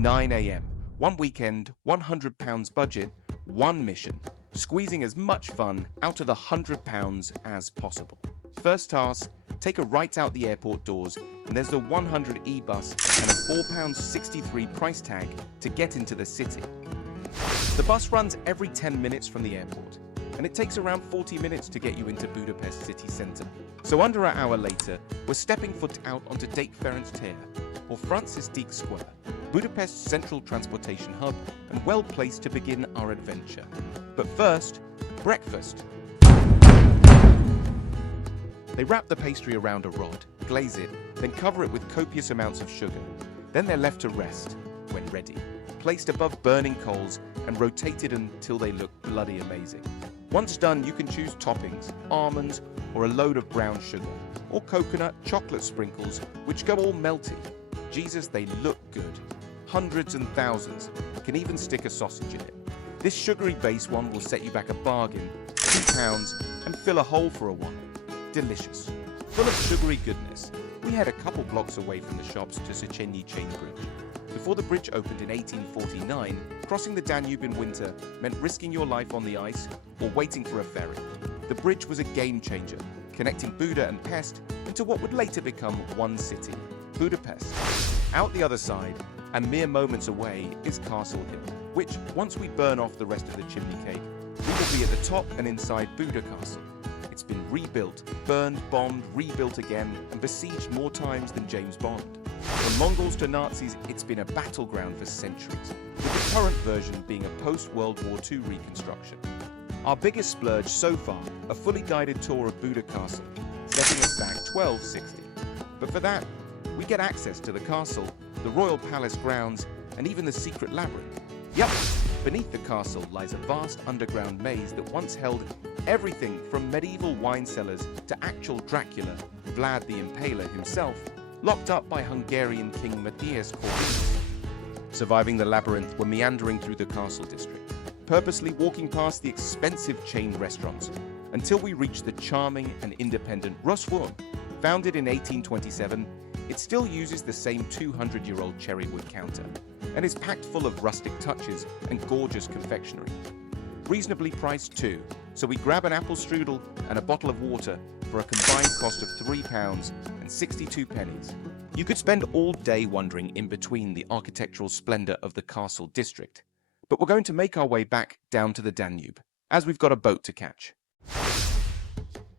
9 a.m. One weekend, £100 budget, one mission. Squeezing as much fun out of the £100 as possible. First task, take a right out the airport doors, and there's the 100 e-bus and a £4.63 price tag to get into the city. The bus runs every 10 minutes from the airport, and it takes around 40 minutes to get you into Budapest city centre. So under an hour later, we're stepping foot out onto Date Ferenc tér, or Francis Deak Square, Budapest's central transportation hub, and well placed to begin our adventure. But first, breakfast. They wrap the pastry around a rod, glaze it, then cover it with copious amounts of sugar. Then they're left to rest, when ready, placed above burning coals and rotated until they look bloody amazing. Once done, you can choose toppings, almonds, or a load of brown sugar, or coconut chocolate sprinkles, which go all melty. Jesus, they look good. Hundreds and thousands. Can even stick a sausage in it. This sugary base one will set you back a bargain, £2, and fill a hole for a one. Delicious. Full of sugary goodness. We head a couple blocks away from the shops to Széchenyi Chain Bridge. Before the bridge opened in 1849, crossing the Danube in winter meant risking your life on the ice or waiting for a ferry. The bridge was a game changer, connecting Buda and Pest into what would later become one city, Budapest. Out the other side, and mere moments away, is Castle Hill, which, once we burn off the rest of the chimney cake, we will be at the top and inside Buda Castle. It's been rebuilt, burned, bombed, rebuilt again, and besieged more times than James Bond. From Mongols to Nazis, it's been a battleground for centuries, with the current version being a post-World War II reconstruction. Our biggest splurge so far, a fully guided tour of Buda Castle, setting us back £12.60. But for that, we get access to the castle, the royal palace grounds, and even the secret labyrinth. Yup, beneath the castle lies a vast underground maze that once held everything from medieval wine cellars to actual Dracula, Vlad the Impaler himself, locked up by Hungarian King Matthias Corvinus. Surviving the labyrinth, we're meandering through the castle district, purposely walking past the expensive chain restaurants, until we reach the charming and independent Roswurm. Founded in 1827, it still uses the same 200-year-old cherry wood counter, and is packed full of rustic touches and gorgeous confectionery. Reasonably priced too, so we grab an apple strudel and a bottle of water for a combined cost of £3.62. You could spend all day wandering in between the architectural splendor of the castle district, but we're going to make our way back down to the Danube, as we've got a boat to catch.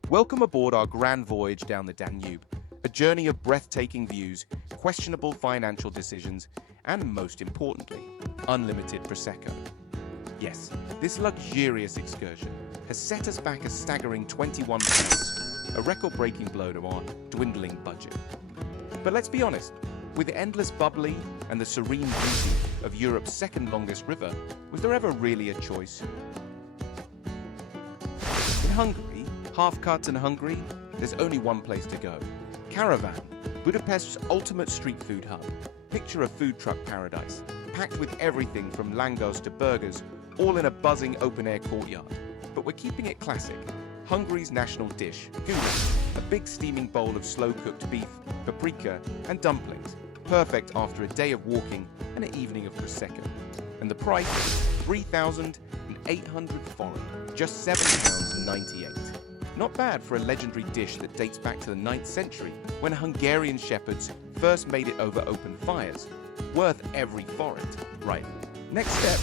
Welcome aboard our grand voyage down the Danube, a journey of breathtaking views, questionable financial decisions, and most importantly, unlimited Prosecco. Yes, this luxurious excursion has set us back a staggering £21, a record-breaking blow to our dwindling budget. But let's be honest, with the endless bubbly and the serene beauty of Europe's second longest river, was there ever really a choice? In Hungary, half-cut and hungry, there's only one place to go. Caravan, Budapest's ultimate street food hub. Picture a food truck paradise, packed with everything from langos to burgers, all in a buzzing open-air courtyard. But we're keeping it classic. Hungary's national dish, goulash, a big steaming bowl of slow-cooked beef, paprika, and dumplings, perfect after a day of walking and an evening of Prosecco. And the price, 3,800 foreign, just £7.98. Not bad for a legendary dish that dates back to the 9th century, when Hungarian shepherds first made it over open fires. Worth every forint. Right, next step,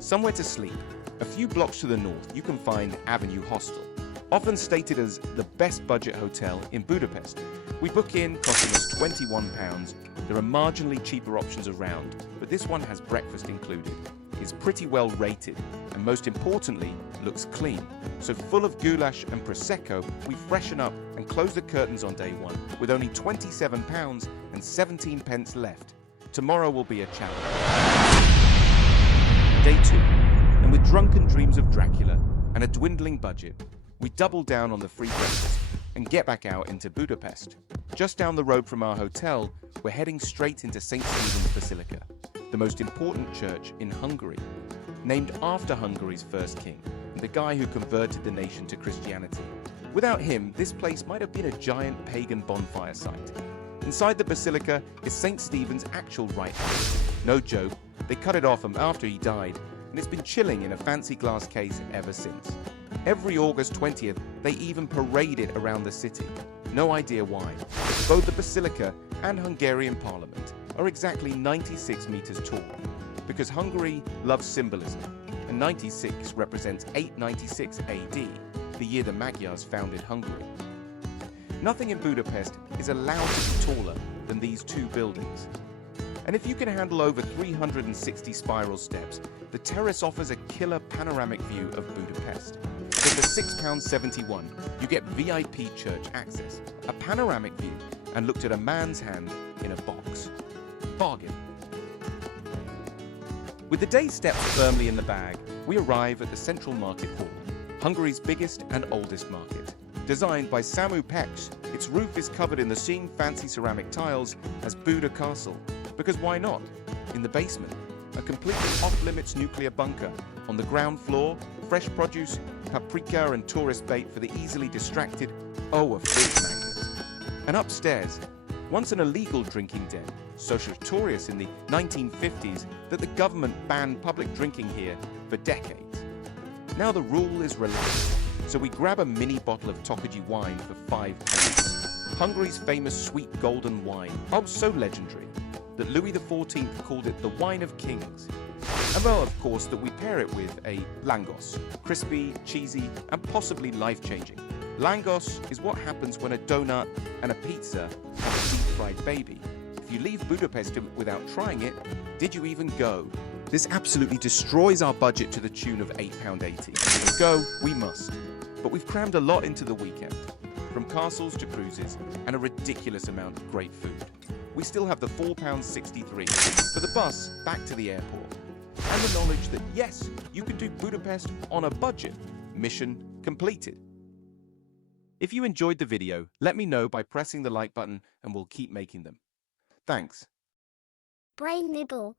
somewhere to sleep. A few blocks to the north, you can find Avenue Hostel. Often stated as the best budget hotel in Budapest. We book in, costing us £21. There are marginally cheaper options around, but this one has breakfast included. It's pretty well rated, and most importantly, looks clean. So full of goulash and Prosecco, we freshen up and close the curtains on day one, with only £27.17 left. Tomorrow will be a challenge. Day 2, and with drunken dreams of Dracula and a dwindling budget, we double down on the free breakfast and get back out into Budapest. Just down the road from our hotel, we're heading straight into St. Stephen's Basilica, the most important church in Hungary, named after Hungary's first king, and the guy who converted the nation to Christianity. Without him, this place might have been a giant pagan bonfire site. Inside the basilica is St. Stephen's actual right hand, No joke, they cut it off him after he died, and it's been chilling in a fancy glass case ever since. Every August 20th, they even parade it around the city. No idea why. Both the Basilica and Hungarian Parliament are exactly 96 meters tall, because Hungary loves symbolism, and 96 represents 896 AD, the year the Magyars founded Hungary. Nothing in Budapest is allowed to be taller than these two buildings. And if you can handle over 360 spiral steps, the terrace offers a killer panoramic view of Budapest. So for £6.71, you get VIP church access, a panoramic view, and looked at a man's hand in a box. Bargain. With the day steps firmly in the bag, we arrive at the Central Market Hall, Hungary's biggest and oldest market. Designed by Samu Peks, its roof is covered in the same fancy ceramic tiles as Buda Castle. Because why not? In the basement, a completely off-limits nuclear bunker. On the ground floor, fresh produce, paprika and tourist bait for the easily distracted, a fruit magnet. And upstairs, once an illegal drinking den, so notorious in the 1950s that the government banned public drinking here for decades. Now the rule is relaxed, so we grab a mini bottle of Tokaji wine for £5. Hungary's famous sweet golden wine, so legendary that Louis XIV called it the wine of kings. And well, of course, that we pair it with a langos, crispy, cheesy, and possibly life-changing. Langos is what happens when a donut and a pizza have a deep-fried baby. If you leave Budapest without trying it, did you even go? This absolutely destroys our budget to the tune of £8.80. Go, we must. But we've crammed a lot into the weekend, from castles to cruises, and a ridiculous amount of great food. We still have the £4.63 for the bus back to the airport, and the knowledge that yes, you can do Budapest on a budget. Mission completed. If you enjoyed the video, let me know by pressing the like button and we'll keep making them. Thanks. Brain nibble.